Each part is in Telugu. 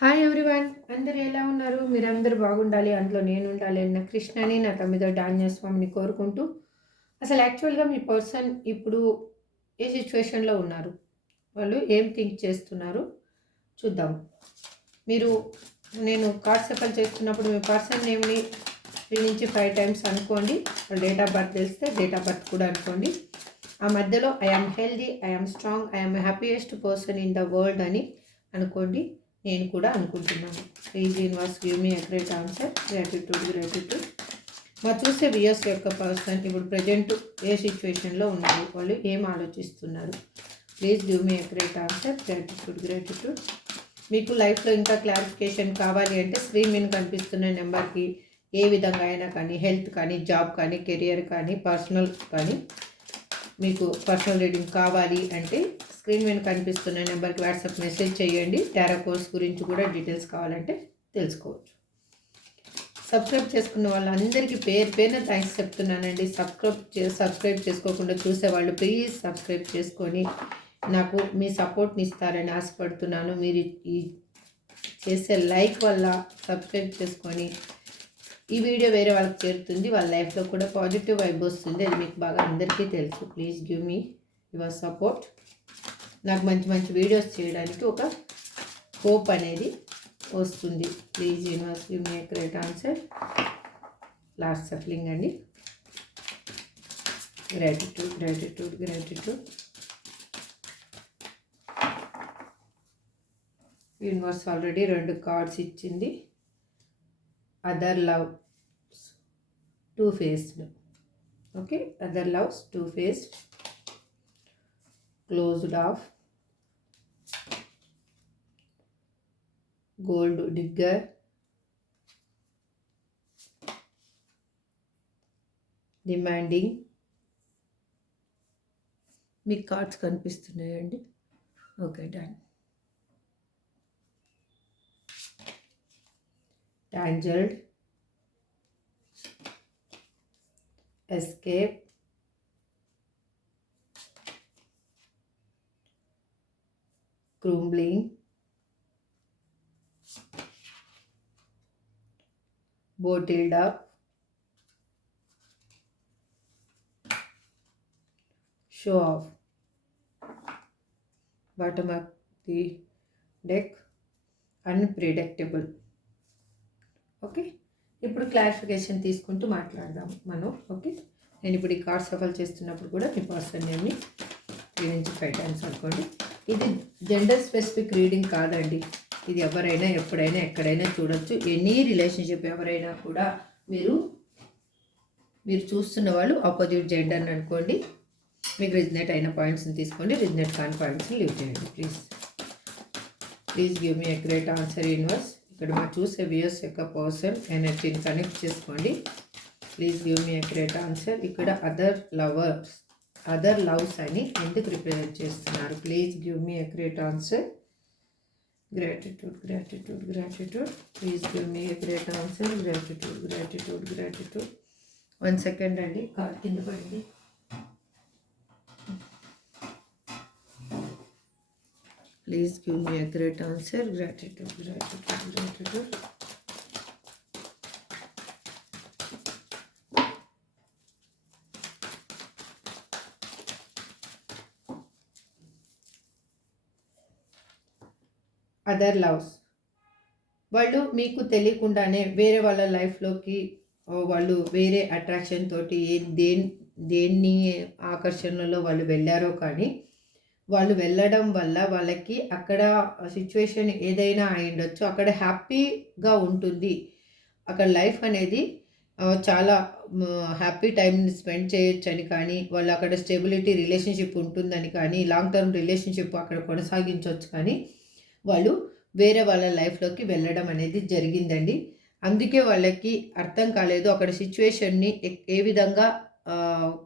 హాయ్ ఎవ్రీవన్, అందరూ ఎలా ఉన్నారు? మీరందరూ బాగుండాలి, అందులో నేను ఉండాలి అన్న కృష్ణని నా తమ్మిదో డాన్యస్వామిని కోరుకుంటూ, అసలు యాక్చువల్గా మీ పర్సన్ ఇప్పుడు ఏ సిచ్యువేషన్లో ఉన్నారు, వాళ్ళు ఏం థింక్ చేస్తున్నారు చూద్దాం. మీరు నేను కార్డ్ సెపల్ చేస్తున్నప్పుడు మీ పర్సన్ నేమ్ని 3 నుంచి 5 టైమ్స్ అనుకోండి. వాళ్ళ డేట్ ఆఫ్ బర్త్ తెలిస్తే డేట్ ఆఫ్ బర్త్ కూడా అనుకోండి. ఆ మధ్యలో I am healthy, I am strong, I am happiest person in the world అని అనుకోండి. నేను కూడా అనుకుంటున్నాను. Please universe give me accurate answer. Gratitude. మా చూసే వియర్స్ యొక్క పర్సన్ ఇప్పుడు ప్రజెంట్ ఏ సిచ్యువేషన్లో ఉన్నారు, వాళ్ళు ఏం ఆలోచిస్తున్నారు? Please give me accurate answer. Gratitude. మీకు లైఫ్లో ఇంకా క్లారిఫికేషన్ కావాలి అంటే స్క్రీన్ మీద కనిపిస్తున్న నెంబర్కి ఏ విధంగా అయినా కానీ, హెల్త్ కానీ, జాబ్ కానీ, కెరియర్ కానీ, పర్సనల్ కానీ, మీకు పర్సనల్ రీడింగ్ కావాలి అంటే స్క్రీన్ మీద కనిపిస్తున్న నెంబర్కి వాట్సాప్ మెసేజ్ చేయండి. టారో కోర్స్ గురించి కూడా డీటెయిల్స్ కావాలంటే తెలుసుకోవచ్చు. సబ్స్క్రైబ్ చేసుకున్న వాళ్ళందరికీ పేరు పేరున థ్యాంక్స్ చెప్తున్నానండి. సబ్స్క్రైబ్ చేసుకోకుండా చూసేవాళ్ళు ప్లీజ్ సబ్స్క్రైబ్ చేసుకొని నాకు మీ సపోర్ట్ని ఇస్తారని ఆశపడుతున్నాను. మీరు ఈ చేసే లైక్ వల్ల సబ్స్క్రైబ్ చేసుకొని ఈ వీడియో వేరే వాళ్ళకి చేరుతుంది, వాళ్ళ లైఫ్లో కూడా పాజిటివ్ వైబ్ వస్తుంది. అది మీకు బాగా అందరికీ తెలుసు. Please give me your support. నాకు మంచి మంచి వీడియోస్ చేయడానికి ఒక హోప్ అనేది వస్తుంది. Please universe give me great answer. Last shuffling అండి. గ్రాటిట్యూడ్. యూనివర్స్ ఆల్రెడీ 2 కార్డ్స్ ఇచ్చింది. Other love two-faced. Okay, other loves two-faced, closed off, gold digger, demanding. మీ కార్డ్స్ కనిపిస్తున్నాయండి. Okay, done. Tangled, escape, crumbling, bottled up, show off. Bottom of the deck, unpredictable. Okay, ఇప్పుడు క్లారిఫికేషన్ తీసుకుంటూ మాట్లాడదాం మనం. ఓకే, నేను ఇప్పుడు ఈ కార్డ్ సఫల్ చేస్తున్నప్పుడు కూడా మీ పర్సన్ నేమ్ని 3 నుంచి 5 టైమ్స్ అనుకోండి. ఇది జెండర్ స్పెసిఫిక్ రీడింగ్ కాదండి. ఇది ఎవరైనా ఎప్పుడైనా ఎక్కడైనా చూడొచ్చు. ఎనీ రిలేషన్షిప్ ఎవరైనా కూడా మీరు చూస్తున్న వాళ్ళు ఆపోజిట్ జెండర్ని అనుకోండి. మీకు రిజనేట్ అయిన పాయింట్స్ని తీసుకోండి, రిజనేట్ కాని పాయింట్స్ని లీవ్ చేయండి. Please give me a great answer universe. ఇక్కడ మా చూసే వ్యూస్ యొక్క పర్సన్ ఎనర్జీని కనెక్ట్ చేసుకోండి. Please give me a great answer. ఇక్కడ అదర్ లవ్స్ అని ఎందుకు రిప్రజెంట్ చేస్తున్నారు? Please give me a great answer. Gratitude. Please give me a great answer. Gratitude. 1 second అండి, కార్డ్ కింద పడింది. Please give me a great answer. Gratitude. Other loves, వాళ్ళు మీకు తెలియకుండానే వేరే వాళ్ళ లైఫ్లోకి వాళ్ళు వేరే అట్రాక్షన్ తోటి దేన్ని ఆకర్షణలో వాళ్ళు వెళ్ళారో కానీ వాళ్ళు వెళ్ళడం వల్ల వాళ్ళకి అక్కడ సిచ్యువేషన్ ఏదైనా అయి ఉండొచ్చు, అక్కడ హ్యాపీగా ఉంటుంది. అక్కడ లైఫ్ అనేది చాలా హ్యాపీ టైంని స్పెండ్ చేయొచ్చని కానీ, వాళ్ళు అక్కడ స్టెబిలిటీ రిలేషన్షిప్ ఉంటుందని కానీ, లాంగ్ టర్మ్ రిలేషన్షిప్ అక్కడ కొనసాగించవచ్చు కానీ, వాళ్ళు వేరే వాళ్ళ లైఫ్లోకి వెళ్ళడం అనేది జరిగిందండి. అందుకే వాళ్ళకి అర్థం కాలేదు అక్కడ సిచ్యువేషన్ని ఏ విధంగా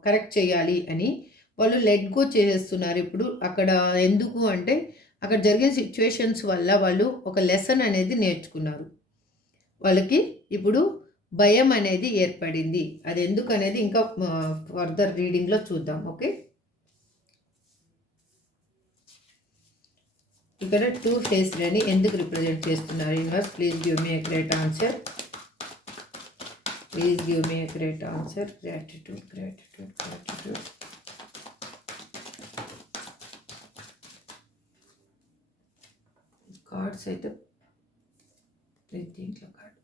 కరెక్ట్ చేయాలి అని. వాళ్ళు లెట్ గో చేసేస్తున్నారు ఇప్పుడు. అక్కడ ఎందుకు అంటే అక్కడ జరిగే సిచ్యువేషన్స్ వల్ల వాళ్ళు ఒక లెసన్ అనేది నేర్చుకున్నారు. వాళ్ళకి ఇప్పుడు భయం అనేది ఏర్పడింది. అది ఎందుకు అనేది ఇంకా ఫర్దర్ రీడింగ్లో చూద్దాం. ఓకే, ఇక్కడ టూ ఫేస్డ్ అని ఎందుకు రిప్రజెంట్ చేస్తున్నారు universe? Please give me a great answer. Please give me a great answer. Gratitude, gratitude, gratitude. Cards అయితే దీంట్లో card.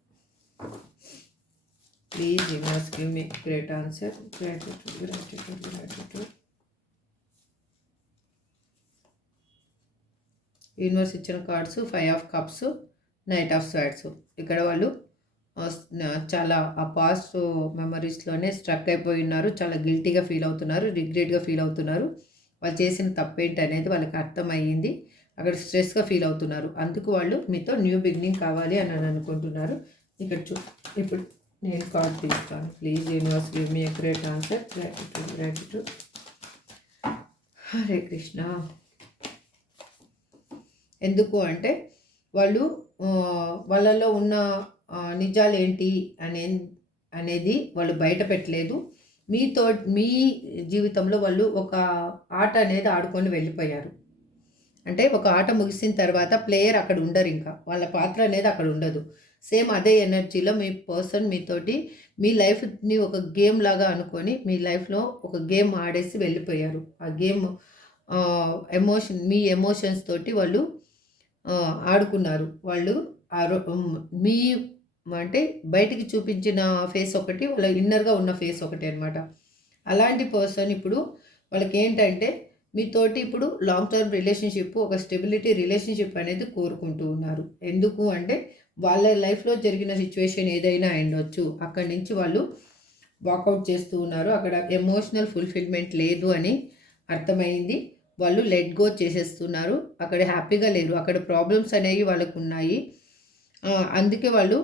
Please universe give me great answer. Gratitude, gratitude, gratitude. Universe ఇచ్చిన cards 5 of cups, knight of swords. ఇక్కడ వాళ్ళు చాలా ఆ పాస్ట్ మెమరీస్లోనే స్ట్రక్ అయిపోయి ఉన్నారు. చాలా గిల్టీగా ఫీల్ అవుతున్నారు, రిగ్రెట్గా ఫీల్ అవుతున్నారు. వాళ్ళు చేసిన తప్పేంటి అనేది వాళ్ళకి అర్థమయ్యింది. అక్కడ స్ట్రెస్గా ఫీల్ అవుతున్నారు. అందుకు వాళ్ళు మీతో న్యూ బిగినింగ్ కావాలి అని అనుకుంటున్నారు. ఇక్కడ ఇప్పుడు నేను కార్డ్ తీస్తాను. Please universe give me a great answer. Gratitude, gratitude. Hare Krishna. ఎందుకు అంటే వాళ్ళు వాళ్ళలో ఉన్న నిజాలు ఏంటి అనేది వాళ్ళు బయట పెట్టలేదు. మీ జీవితంలో వాళ్ళు ఒక ఆట అనేది ఆడుకొని వెళ్ళిపోయారు. అంటే ఒక ఆట ముగిసిన తర్వాత ప్లేయర్ అక్కడ ఉండరు, ఇంకా వాళ్ళ పాత్ర అనేది అక్కడ ఉండదు. సేమ్ అదే ఎనర్జీలో మీ పర్సన్ మీతోటి మీ లైఫ్ని ఒక గేమ్ లాగా అనుకొని మీ లైఫ్లో ఒక గేమ్ ఆడేసి వెళ్ళిపోయారు. ఆ గేమ్ మీ ఎమోషన్స్ తోటి వాళ్ళు ఆడుకున్నారు. వాళ్ళు మీ అంటే బయటికి చూపించిన ఫేస్ ఒకటి, వాళ్ళ ఇన్నర్గా ఉన్న ఫేస్ ఒకటి అనమాట. అలాంటి పర్సన్ ఇప్పుడు వాళ్ళకి ఏంటంటే మీతోటి ఇప్పుడు లాంగ్ టర్మ్ రిలేషన్షిప్, ఒక స్టెబిలిటీ రిలేషన్షిప్ అనేది కోరుకుంటూ ఉన్నారు. ఎందుకు అంటే వాళ్ళ లైఫ్లో జరిగిన సిచ్యువేషన్ ఏదైనా అయ్యుండొచ్చు, అక్కడి నుంచి వాళ్ళు వాకౌట్ చేస్తూ ఉన్నారు. అక్కడ ఎమోషనల్ ఫుల్ఫిల్మెంట్ లేదు అని అర్థమైంది. వాళ్ళు లెట్ గో చేసేస్తున్నారు. అక్కడ హ్యాపీగా లేరు. అక్కడ ప్రాబ్లమ్స్ అనేవి వాళ్ళకు ఉన్నాయి. అందుకే వాళ్ళు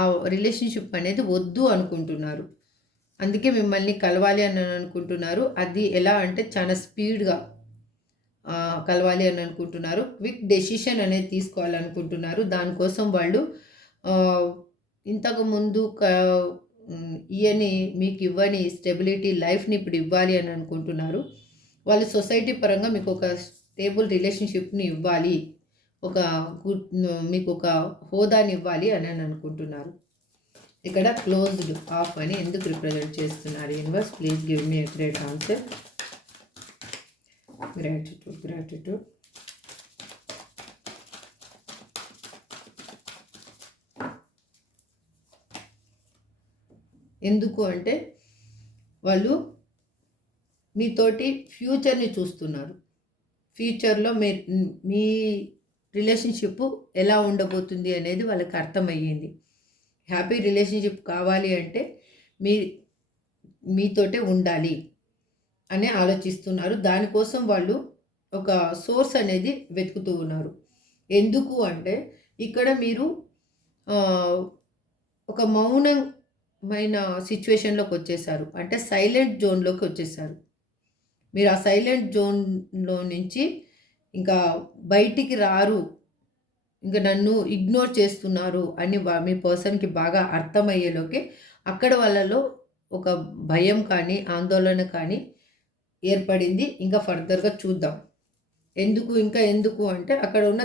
ఆ రిలేషన్షిప్ అనేది వద్దు అనుకుంటున్నారు. అందుకే మిమ్మల్ని కలవాలి అని అనుకుంటున్నారు. అది ఎలా అంటే చాలా స్పీడ్గా కలవాలి అని అనుకుంటున్నారు. క్విక్ డెసిషన్ అనేది తీసుకోవాలనుకుంటున్నారు. దానికోసం వాళ్ళు ఇంతకుముందు మీకు ఇవ్వని స్టెబిలిటీ లైఫ్ని ఇప్పుడు ఇవ్వాలి అని అనుకుంటున్నారు. వాళ్ళు సొసైటీ పరంగా మీకు ఒక స్టేబుల్ రిలేషన్షిప్ని ఇవ్వాలి, మీకు ఒక హోదాని ఇవ్వాలి అని అనుకుంటున్నారు. ఇక్కడ క్లోజ్డ్ ఆఫ్ అని ఎందుకు రిప్రజెంట్ చేస్తున్నారు universe? Please give me a great answer. Gratitude, gratitude. ఎందుకు అంటే వాళ్ళు మీతోటి ఫ్యూచర్ని చూస్తున్నారు. ఫ్యూచర్లో మీ రిలేషన్షిప్ ఎలా ఉండబోతుంది అనేది వాళ్ళకి అర్థమయ్యింది. హ్యాపీ రిలేషన్షిప్ కావాలి అంటే మీతోటే ఉండాలి అని ఆలోచిస్తున్నారు. దానికోసం వాళ్ళు ఒక సోర్స్ అనేది వెతుకుతూ ఉన్నారు. ఎందుకు అంటే ఇక్కడ మీరు ఒక మౌనమైన సిచ్యువేషన్లోకి వచ్చేసారు. అంటే సైలెంట్ జోన్లోకి వచ్చేసారు. మీరు ఆ సైలెంట్ జోన్లో నుంచి ఇంకా బయటికి రారు, ఇంకా నన్ను ఇగ్నోర్ చేస్తున్నారు అని మీ పర్సన్కి బాగా అర్థమయ్యేలోకి అక్కడ వాళ్ళలో ఒక భయం కానీ ఆందోళన కానీ ఏర్పడింది. ఇంకా ఫర్దర్గా చూద్దాం. ఎందుకు అంటే అక్కడ ఉన్న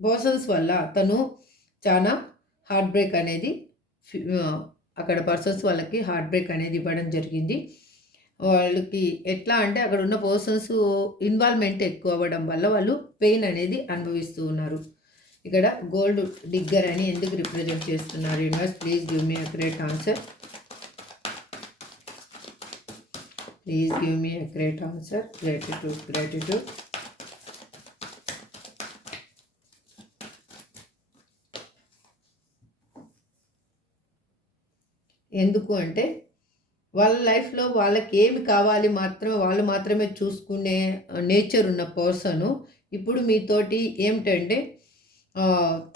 పర్సన్స్ వల్ల తను చాలా హార్ట్ బ్రేక్ అనేది అక్కడ పర్సన్స్ వాళ్ళకి హార్ట్ బ్రేక్ అనేది ఇవ్వడం జరిగింది. వాళ్ళకి ఎట్లా అంటే అక్కడ ఉన్న పర్సన్స్ ఇన్వాల్వ్మెంట్ ఎక్కువ అవ్వడం వల్ల వాళ్ళు పెయిన్ అనేది అనుభవిస్తూ ఉన్నారు. ఇక్కడ గోల్డ్ డిగ్గర్ అని ఎందుకు రిప్రజెంట్ చేస్తున్నారు universe? Please give me a great answer. Please give me a great answer. Gratitude, gratitude. ఎందుకు అంటే వాళ్ళ లైఫ్లో వాళ్ళకి ఏమి కావాలి వాళ్ళు మాత్రమే చూసుకునే నేచర్ ఉన్న పర్సను ఇప్పుడు మీతోటి ఏమిటంటే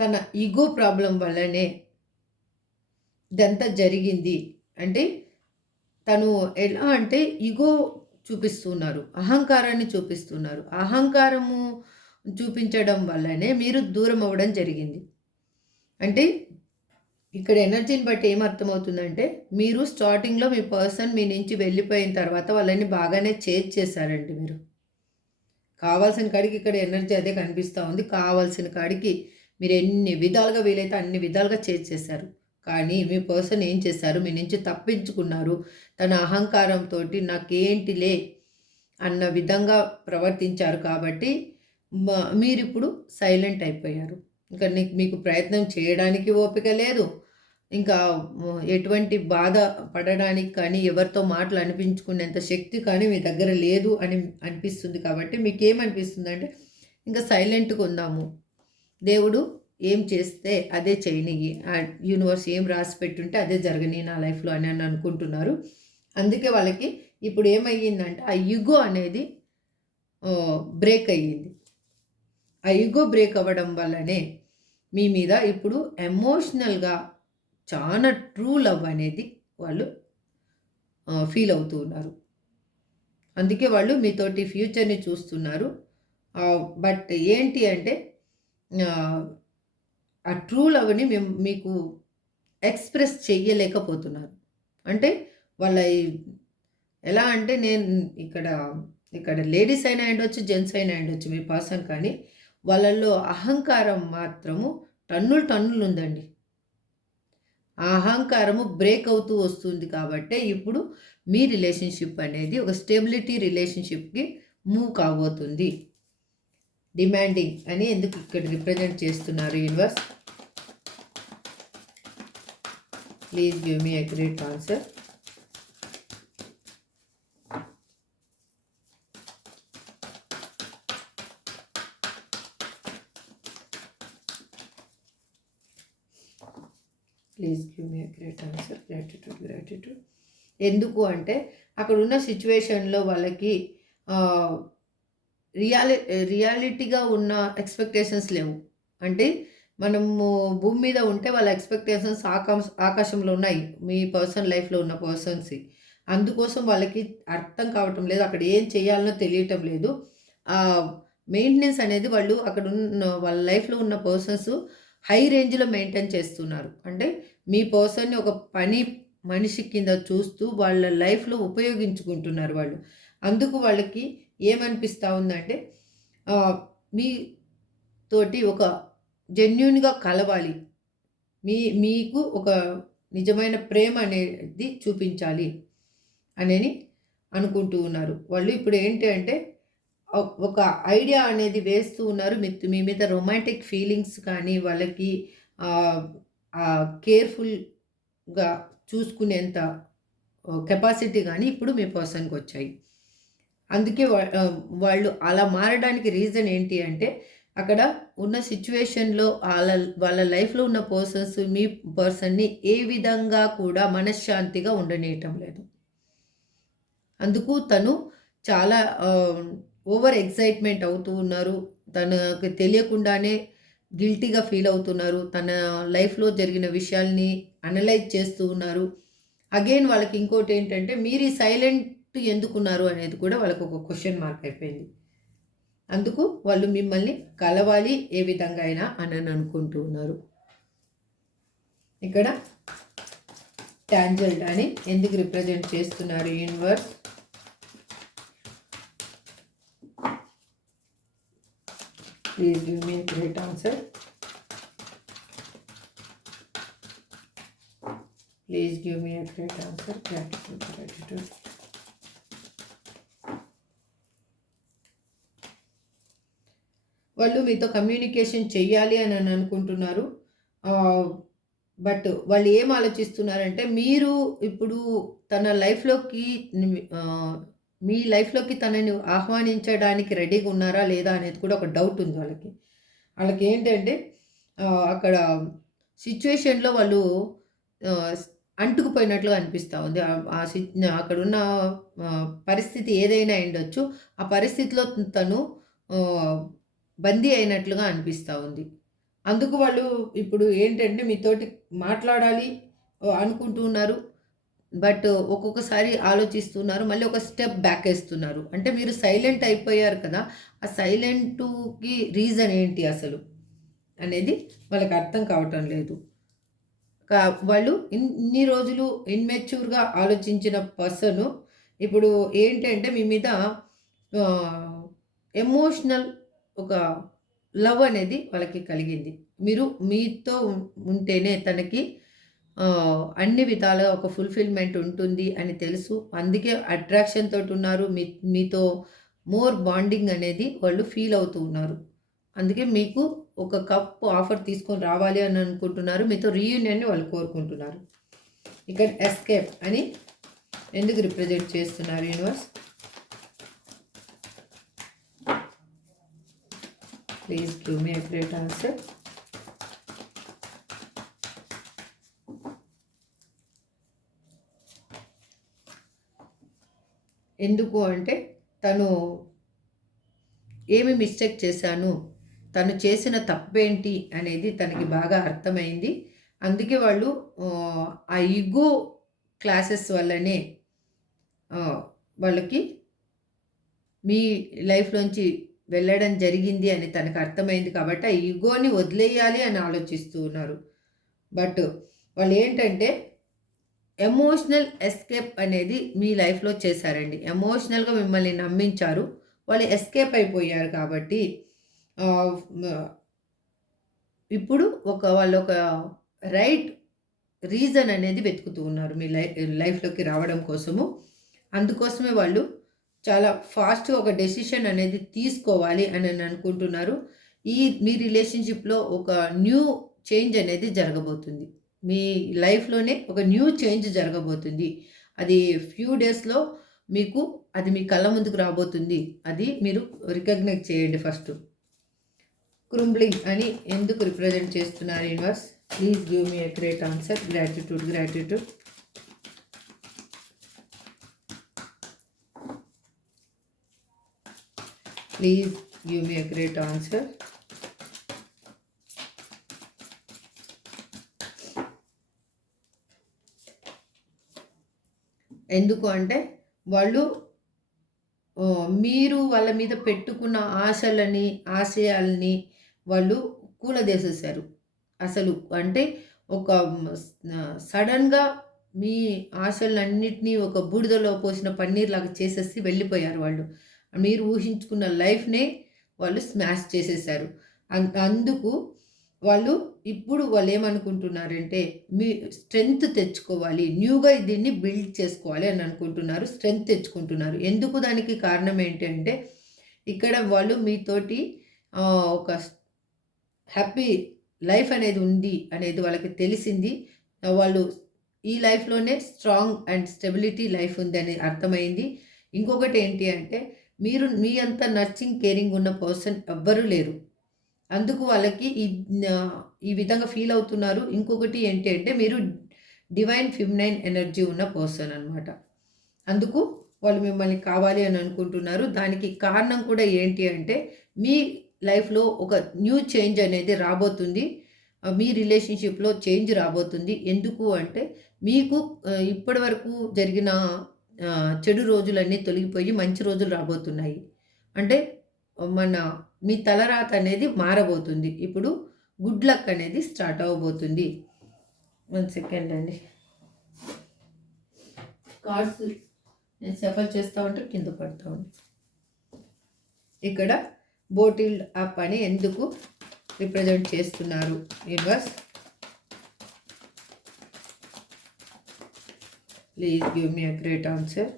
తన ఈగో ప్రాబ్లం వల్లనే ఇదంతా జరిగింది. అంటే తను ఎలా అంటే ఈగో చూపిస్తున్నారు, అహంకారాన్ని చూపిస్తున్నారు. అహంకారము చూపించడం వల్లనే మీరు దూరం అవ్వడం జరిగింది. అంటే ఇక్కడ ఎనర్జీని బట్టి ఏమర్థమవుతుందంటే మీరు స్టార్టింగ్లో మీ పర్సన్ మీ నుంచి వెళ్ళిపోయిన తర్వాత వాళ్ళని బాగానే చేంజ్ చేశారండి మీరు. కావాల్సిన కాడికి ఇక్కడ ఎనర్జీ అదే కనిపిస్తూ ఉంది. కావాల్సిన కాడికి మీరు ఎన్ని విధాలుగా వీలైతే అన్ని విధాలుగా చేసేసారు. కానీ మీ పర్సన్ ఏం చేశారు? మీ నుంచి తప్పించుకున్నారు. తన అహంకారంతోటి నాకేంటిలే అన్న విధంగా ప్రవర్తించారు కాబట్టి మీరిప్పుడు సైలెంట్ అయిపోయారు. ఇంకా మీకు ప్రయత్నం చేయడానికి ఓపిక లేదు. ఇంకా ఎటువంటి బాధ పడడానికి కానీ, ఎవరితో మాటలు అనిపించుకునేంత శక్తి కానీ మీ దగ్గర లేదు అని అనిపిస్తుంది. కాబట్టి మీకేమనిపిస్తుందంటే ఇంకా సైలెంట్‌గా ఉందాము. దేవుడు ఏం చేస్తే అదే చేయనియ్యి. యూనివర్స్ ఏం రాసి పెట్టుంటే అదే జరగని నా లైఫ్‌లో అని అనుకుంటున్నారు. అందుకే వాళ్ళకి ఇప్పుడు ఏమయ్యిందంటే ఆ ఇగో అనేది బ్రేక్ అయ్యింది. ఆ ఇగో బ్రేక్ అవ్వడం వల్లనే మీ మీద ఇప్పుడు ఎమోషనల్‌గా చాలా ట్రూ లవ్ అనేది వాళ్ళు ఫీల్ అవుతూ ఉన్నారు. అందుకే వాళ్ళు మీతోటి ఫ్యూచర్‌ని చూస్తున్నారు. బట్ ఏంటి అంటే ఆ ట్రూ లవ్‌ని మీకు ఎక్స్‌ప్రెస్ చెయ్యలేకపోతున్నారు. అంటే వాళ్ళ ఎలా అంటే నేను ఇక్కడ లేడీస్ అయినా అయ్యుండొచ్చు, జెంట్స్ అయినా అయ్యుండొచ్చు మీ పర్సన్. కానీ వాళ్ళల్లో అహంకారం మాత్రము టన్నులు టన్నులు ఉందండి. ఆ అహంకారము బ్రేక్ అవుతూ వస్తుంది కాబట్టే ఇప్పుడు మీ రిలేషన్‌షిప్ అనేది ఒక స్టెబిలిటీ రిలేషన్‌షిప్‌కి మూవ్ కాబోతుంది. డిమాండింగ్ అని ఎందుకు ఇక్కడ రిప్రజెంట్ చేస్తున్నారు universe? Please give me accurate answer. Please give me great answer. Gratitude. ఎందుకు అంటే అక్కడ ఉన్న సిచ్యువేషన్లో వాళ్ళకి రియాలిటీగా ఉన్న ఎక్స్పెక్టేషన్స్ లేవు. అంటే మనము భూమి మీద ఉంటే వాళ్ళ ఎక్స్పెక్టేషన్స్ ఆకాశంలో ఉన్నాయి మీ పర్సన్ లైఫ్లో ఉన్న పర్సన్స్‌కి. అందుకోసం వాళ్ళకి అర్థం కావటం లేదు. అక్కడ ఏం చేయాలనో తెలియటం లేదు. మెయింటెనెన్స్ అనేది వాళ్ళు అక్కడ ఉన్న వాళ్ళ లైఫ్లో ఉన్న పర్సన్స్ హై రేంజ్‌లో మెయింటైన్ చేస్తున్నారు. అంటే మీ పర్సన్‌ని ఒక పని మనిషి కింద చూస్తూ వాళ్ళ లైఫ్‌లో ఉపయోగించుకుంటున్నారు వాళ్ళు. అందుకు వాళ్ళకి ఏమనిపిస్తూ ఉందంటే మీతోటి ఒక జెన్యూన్‌గా కలవాలి. మీకు ఒక నిజమైన ప్రేమ అనేది చూపించాలి అనని అనుకుంటూ ఉన్నారు. వాళ్ళు ఇప్పుడు ఏంటి అంటే ఒక ఐడియా అనేది వేస్తూ ఉన్నారు. మీ మీద రొమాంటిక్ ఫీలింగ్స్ కానీ వాళ్ళకి కేర్‌ఫుల్‌గా చూసుకునేంత కెపాసిటీ గానీ ఇప్పుడు మీ పర్సన్‌కొచ్చాయి. అందుకే వాళ్ళు అలా మారడానికి రీజన్ ఏంటి అంటే అక్కడ ఉన్న సిచ్యువేషన్‌లో వాళ్ళ లైఫ్‌లో ఉన్న పర్సన్స్ మీ పర్సన్‌ని ఏ విధంగా కూడా మనశ్శాంతిగా ఉండనీయటం లేదు. అందుకు తను చాలా ఓవర్ ఎక్సైట్‌మెంట్ అవుతూ ఉన్నారు. తనకి తెలియకుండానే గిల్టీగా ఫీల్ అవుతున్నారు. తన లైఫ్‌లో జరిగిన విషయాల్ని అనలైజ్ చేస్తూ ఉన్నారు. అగైన్ వాళ్ళకి ఇంకోటేంటంటే మీరు ఈ సైలెంట్ ఎందుకున్నారు అనేది కూడా వాళ్ళకి ఒక క్వెషన్ మార్క్ అయిపోయింది. అందుకు వాళ్ళు మిమ్మల్ని కలవాలి ఏ విధంగా అయినా అని అనుకుంటూ ఉన్నారు. ఇక్కడ టాంజెల్డ్ అని ఎందుకు రిప్రజెంట్ చేస్తున్నారు universe? Please give me a great answer. Please give me a great answer. Gratitude. వాళ్ళు మీతో కమ్యూనికేషన్ చెయ్యాలి అని అనుకుంటున్నారు. బట్ వాళ్ళు ఏం ఆలోచిస్తున్నారంటే మీరు ఇప్పుడు తన లైఫ్‌లోకి మీ లైఫ్‌లోకి తనని ఆహ్వానించడానికి రెడీగా ఉన్నారా లేదా అనేది కూడా ఒక డౌట్ ఉంది వాళ్ళకి. వాళ్ళకేంటంటే అక్కడ సిచ్యువేషన్‌లో వాళ్ళు అంటుకుపోయినట్లుగా అనిపిస్తూ ఉంది. అక్కడున్న పరిస్థితి ఏదైనా అయ్యుండొచ్చు. ఆ పరిస్థితిలో తను బందీ అయినట్లుగా అనిపిస్తూ ఉంది. అందుకు వాళ్ళు ఇప్పుడు ఏంటంటే మీతోటి మాట్లాడాలి అనుకుంటూ ఉన్నారు. బట్ ఒక్కొక్కసారి ఆలోచిస్తున్నారు. మళ్ళీ ఒక స్టెప్ బ్యాక్ ఏస్తున్నారు. అంటే మీరు సైలెంట్ అయిపోయారు కదా! ఆ సైలెంటుకి రీజన్ ఏంటి అసలు? అనేది వాళ్ళకి అర్థం కావటం లేదు. వాళ్ళు ఇన్ని రోజులు ఇమ్మెచ్యూర్‌గా ఆలోచించిన పర్సను ఇప్పుడు ఏంటంటే మీ మీద ఎమోషనల్ ఒక లవ్ అనేది వాళ్ళకి కలిగింది. మీరు మీతో ఉంటేనే తనకి అన్ని విధాలుగా ఒక ఫుల్‌ఫిల్‌మెంట్ ఉంటుంది అని తెలుసు. అందుకే అట్రాక్షన్ తోటున్నారు. మీతో మోర్ బాండింగ్ అనేది వాళ్ళు ఫీల్ అవుతూ ఉన్నారు. అందుకే మీకు ఒక కప్ ఆఫర్ తీసుకొని రావాలి అని అనుకుంటున్నారు. మీతో రీయూనియన్‌ని వాళ్ళు కోరుకుంటున్నారు. ఇక్కడ ఎస్కేప్ అని ఎందుకు రిప్రజెంట్ చేస్తున్నారు universe? Please give me a great answer. ఎందుకు అంటే తను ఏమి మిస్టేక్ చేశాను, తను చేసిన తప్పేంటి అనేది తనకి బాగా అర్థమైంది. అందుకే వాళ్ళు ఆ ఈగో క్లాసెస్ వల్లనే వాళ్ళకి మీ లైఫ్‌లోంచి వెళ్ళడం జరిగింది అని తనకు అర్థమైంది కాబట్టి, ఆ ఈగోని వదిలేయాలి అని ఆలోచిస్తూ ఉన్నారు. బట్ వాళ్ళేంటంటే ఎమోషనల్ ఎస్కేప్ అనేది మీ లైఫ్‌లో చేశారండి. ఎమోషనల్‌గా మిమ్మల్ని నమ్మించారు. వాళ్ళు ఎస్కేప్ అయిపోయారు కాబట్టి ఆహ్, మ ఇప్పుడు వాళ్ళొక రైట్ రీజన్ అనేది వెతుకుతూ ఉన్నారు మీ లైఫ్‌లోకి రావడం కోసము. అందుకోసమే వాళ్ళు చాలా ఫాస్ట్‌గా ఒక డెసిషన్ అనేది తీసుకోవాలి అని అనుకుంటున్నారు. మీ రిలేషన్‌షిప్‌లో ఒక న్యూ చేంజ్ అనేది జరగబోతుంది. మీ లైఫ్‌లోనే ఒక న్యూ చేంజ్ జరగబోతుంది. అది ఫ్యూ డేస్‌లో మీకు అది మీ కళ్ళ ముందుకు రాబోతుంది. అది మీరు రికగ్నైజ్ చేయండి ఫస్టు. క్రుంబ్లింగ్ అని ఎందుకు రిప్రజెంట్ చేస్తున్నారు universe? Please give me a great answer. Gratitude, gratitude. Please give me a great answer. ఎందుకు అంటే వాళ్ళు మీరు వాళ్ళ మీద పెట్టుకున్న ఆశలని, ఆశయాల్ని వాళ్ళు కూలదోసేశారు. అసలు అంటే ఒక సడెన్‌గా మీ ఆశలన్నిటిని ఒక బూడిదలో పోసిన పన్నీర్‌లాగా చేసేసి వెళ్ళిపోయారు వాళ్ళు. మీరు ఊహించుకున్న లైఫ్‌నే వాళ్ళు స్మాష్ చేసేశారు. అందుకు వాళ్ళు ఇప్పుడు వాళ్ళేమనుకుంటున్నారంటే, మీ స్ట్రెంగ్త్ తెచ్చుకోవాలి. న్యూగా దీన్ని బిల్డ్ చేసుకోవాలి అని అనుకుంటున్నారు. స్ట్రెంగ్త్ తెచ్చుకుంటున్నారు. ఎందుకు దానికి కారణం ఏంటి అంటే, ఇక్కడ వాళ్ళు మీతోటి ఒక హ్యాపీ లైఫ్ అనేది ఉంది అనేది వాళ్ళకి తెలిసింది. వాళ్ళు ఈ లైఫ్‌లోనే స్ట్రాంగ్ అండ్ స్టెబిలిటీ లైఫ్ ఉందని అర్థమైంది. ఇంకొకటి ఏంటి అంటే, మీరు మీ అంత నర్చింగ్, కేరింగ్ ఉన్న పర్సన్ ఎవ్వరు లేరు. అందుకు వాళ్ళకి ఈ విధంగా ఫీల్ అవుతున్నారు. ఇంకొకటి ఏంటి అంటే మీరు డివైన్ ఫెమినైన్ ఎనర్జీ ఉన్న పర్సన్ అనమాట. అందుకు వాళ్ళు మిమ్మల్ని కావాలి అని అనుకుంటున్నారు. దానికి కారణం కూడా ఏంటి అంటే మీ లైఫ్‌లో ఒక న్యూ చేంజ్ అనేది రాబోతుంది. మీ రిలేషన్‌షిప్‌లో చేంజ్ రాబోతుంది. ఎందుకు అంటే మీకు ఇప్పటివరకు జరిగిన చెడు రోజులన్నీ తొలగిపోయి మంచి రోజులు రాబోతున్నాయి. అంటే మన మీ తలరాత అనేది మారబోతుంది. ఇప్పుడు గుడ్ లక్ అనేది స్టార్ట్ అవ్వబోతుంది. 1 సెకండ్ అండి. కార్డ్స్ నేను షఫల్ చేస్తా ఉంటే కింద పడతా ఉంది. ఇక్కడ బోటిల్డ్ అప్ అని ఎందుకు రిప్రజెంట్ చేస్తున్నారు universe? Please give me a great answer.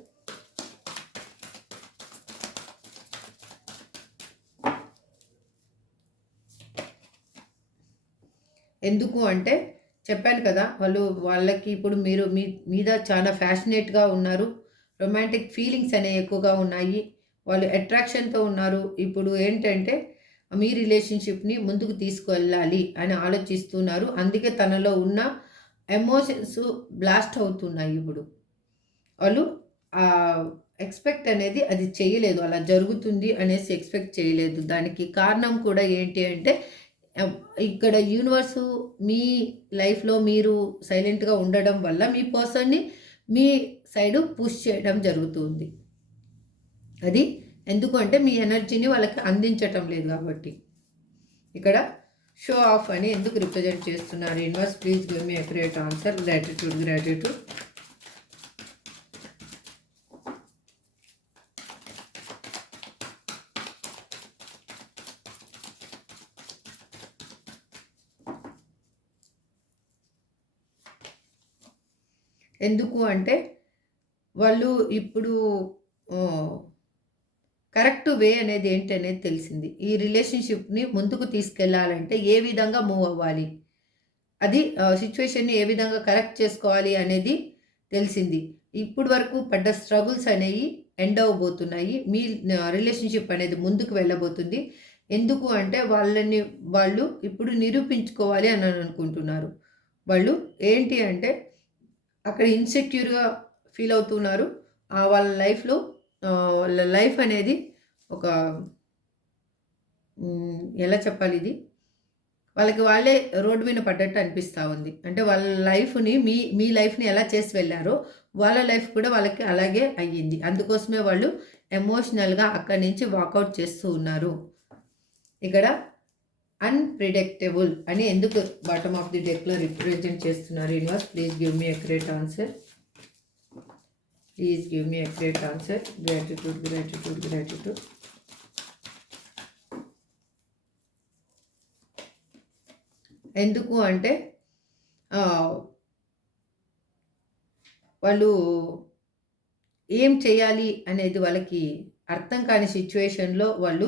ఎందుకు అంటే చెప్పాను కదా! వాళ్ళకి ఇప్పుడు మీరు మీ మీద చాలా ఫ్యాషనేట్‌గా ఉన్నారు. రొమాంటిక్ ఫీలింగ్స్ అనేవి ఎక్కువగా ఉన్నాయి. వాళ్ళు అట్రాక్షన్‌తో ఉన్నారు. ఇప్పుడు ఏంటంటే మీ రిలేషన్‌షిప్‌ని ముందుకు తీసుకెళ్ళాలి అని ఆలోచిస్తున్నారు. అందుకే తనలో ఉన్న ఎమోషన్స్ బ్లాస్ట్ అవుతున్నాయి ఇప్పుడు. వాళ్ళు ఎక్స్‌పెక్ట్ అనేది అది చేయలేదు. అలా జరుగుతుంది అనేసి ఎక్స్‌పెక్ట్ చేయలేదు. దానికి కారణం కూడా ఏంటి అంటే ఆహ్, ఇక్కడ యూనివర్సు మీ లైఫ్‌లో మీరు సైలెంట్‌గా ఉండడం వల్ల మీ పర్సన్‌ని మీ సైడు పుష్ చేయడం జరుగుతుంది. అది ఎందుకు అంటే మీ ఎనర్జీని వాళ్ళకి అందించటం లేదు కాబట్టి. ఇక్కడ షో ఆఫ్ అని ఎందుకు రిప్రజెంట్ చేస్తున్నారు universe? Please give me accurate answer. Gratitude, gratitude. ఎందుకు అంటే వాళ్ళు ఇప్పుడు కరెక్ట్ వే అనేది ఏంటనేది తెలిసింది. ఈ రిలేషన్‌షిప్‌ని ముందుకు తీసుకెళ్ళాలంటే ఏ విధంగా మూవ్ అవ్వాలి? అది సిట్యుయేషన్‌ని ఏ విధంగా కరెక్ట్ చేసుకోవాలి అనేది తెలిసింది. ఇప్పటి వరకు పడ్డ స్ట్రగుల్స్ అనేయి ఎండ్ అవ్వబోతున్నాయి. మీ రిలేషన్‌షిప్ అనేది ముందుకు వెళ్ళబోతుంది. ఎందుకు అంటే వాళ్ళు ఇప్పుడు నిరూపించుకోవాలి అని అనుకుంటున్నారు. వాళ్ళు ఏంటి అంటే అక్కడ ఇన్‌సెక్యూర్‌గా ఫీల్ అవుతున్నారు. వాళ్ళ లైఫ్‌లో వాళ్ళ లైఫ్ అనేది ఒక ఎలా చెప్పాలి ఇది? వాళ్ళకి వాళ్ళే రోడ్డు మీద పడ్డట్టు అనిపిస్తా ఉంది. అంటే వాళ్ళ లైఫ్‌ని మీ లైఫ్‌ని ఎలా చేసి వెళ్లారో, వాళ్ళ లైఫ్ కూడా వాళ్ళకి అలాగే అయ్యింది. అందుకోసమే వాళ్ళు ఎమోషనల్‌గా అక్కడి నుంచి వాకౌట్ చేస్తూ ఉన్నారు. ఇక్కడ అన్‌ప్రిడిక్టబుల్ అని ఎందుకు బాటమ్ ఆఫ్ ది డెక్‌లో రిప్రజెంట్ చేస్తున్నారు universe? Please give me accurate answer. Please give me accurate answer. Gratitude, gratitude, gratitude. ఎందుకు అంటే వాళ్ళు ఏం చేయాలి అనేది వాళ్ళకి అర్థం కాని సిచ్యువేషన్‌లో వాళ్ళ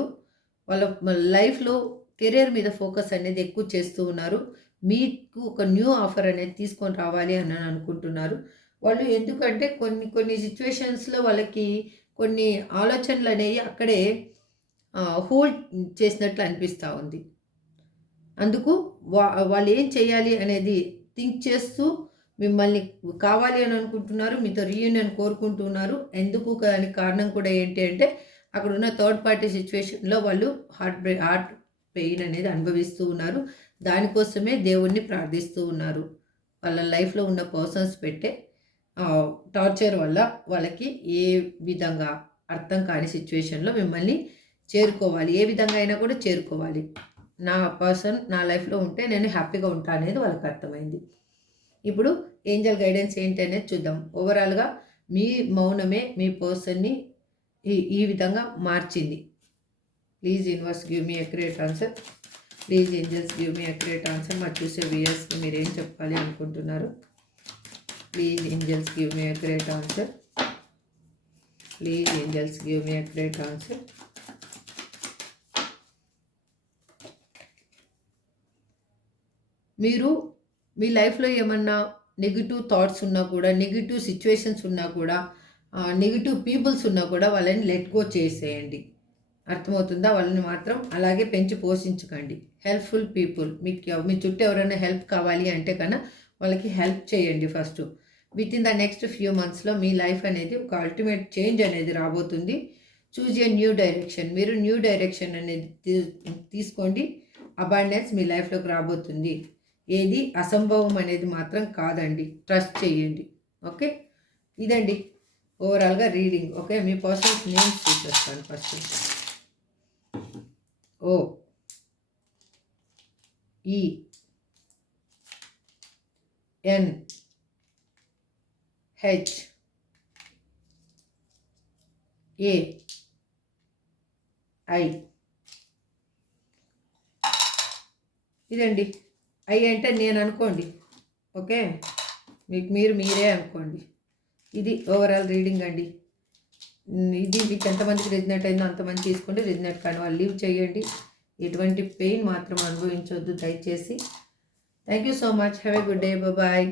లైఫ్‌లో కెరియర్ మీద ఫోకస్ అనేది ఎక్కువ చేస్తూ ఉన్నారు. మీకు ఒక న్యూ ఆఫర్ అనేది తీసుకొని రావాలి అని అనుకుంటున్నారు. వాళ్ళు ఎందుకంటే కొన్ని సిచ్యువేషన్స్‌లో వాళ్ళకి కొన్ని ఆలోచనలనేవి అక్కడే హోల్డ్ చేసినట్లు అనిపిస్తా ఉంది. అందుకు వాళ్ళు ఏం చేయాలి అనేది థింక్ చేస్తూ మిమ్మల్ని కావాలి అని అనుకుంటున్నారు. మీతో రీయూనియన్ కోరుకుంటున్నారు. ఎందుకు కారణం కూడా ఏంటి అంటే అక్కడున్న థర్డ్ పార్టీ సిచ్యువేషన్‌లో వాళ్ళు హార్ట్ పెయిన్ అనేది అనుభవిస్తూ ఉన్నారు. దానికోసమే దేవుడిని ప్రార్థిస్తూ ఉన్నారు. వాళ్ళ లైఫ్‌లో ఉన్న పర్సన్స్ పెట్టే టార్చర్ వల్ల వాళ్ళకి ఏ విధంగా అర్థం కాని సిచ్యువేషన్‌లో మిమ్మల్ని చేరుకోవాలి. ఏ విధంగా అయినా కూడా చేరుకోవాలి. నా పర్సన్ నా లైఫ్‌లో ఉంటే నేను హ్యాపీగా ఉంటా అనేది వాళ్ళకి అర్థమైంది. ఇప్పుడు ఏంజెల్ గైడెన్స్ ఏంటి అనేది చూద్దాం. ఓవరాల్‌గా మీ మౌనమే మీ పర్సన్‌ని ఈ విధంగా మార్చింది. Please universe give me accurate answer. Please angels give me accurate answer. మరి చూసే వ్యూయర్స్‌కి మీరేం చెప్పాలి అనుకుంటున్నారు? Please angels give me accurate answer. Please angels give me accurate answer. మీరు మీ లైఫ్‌లో ఏమన్నా నెగెటివ్ థాట్స్ ఉన్నా కూడా, నెగెటివ్ సిట్యుయేషన్స్ ఉన్నా కూడా, నెగెటివ్ పీపుల్స్ ఉన్నా కూడా వాళ్ళని లెట్ గో చేసేయండి. అర్థమవుతుందా? వాళ్ళని మాత్రం అలాగే పెంచి పోషించకండి. హెల్ప్‌ఫుల్ పీపుల్ మీ చుట్టూ ఎవరైనా హెల్ప్ కావాలి అంటే కన్నా వాళ్ళకి హెల్ప్ చేయండి first. Within the next few మంత్స్‌లో మీ లైఫ్ అనేది ఒక అల్టిమేట్ చేంజ్ అనేది రాబోతుంది. Choose a new direction. మీరు న్యూ డైరెక్షన్ అనేది తీసుకోండి. అబాండెన్స్ మీ లైఫ్‌లోకి రాబోతుంది. ఏది అసంభవం అనేది మాత్రం కాదండి. ట్రస్ట్ చేయండి. ఓకే, ఇదండి ఓవరాల్గా రీడింగ్. ఓకే, మీ పర్సన్స్ నేమ్స్ చూసేస్తాను ఫస్ట్. ఓ ఈ ఎన్ హెచ్ ఏ ఐ. ఇదండి. ఐ అంటే నేను అనుకోండి. ఓకే, మీరే అనుకోండి. ఇది ఓవరాల్ రీడింగ్ అండి. ఇది మీకు ఎంతమందికి రెజినేట్ అయిందో అంతమంది తీసుకోండి. రెజినేట్ కానీ వాళ్ళు లీవ్ చేయండి. ఎటువంటి పెయిన్ మాత్రం అనుభవించవద్దు దయచేసి. Thank you so much. Have a good day. Bye.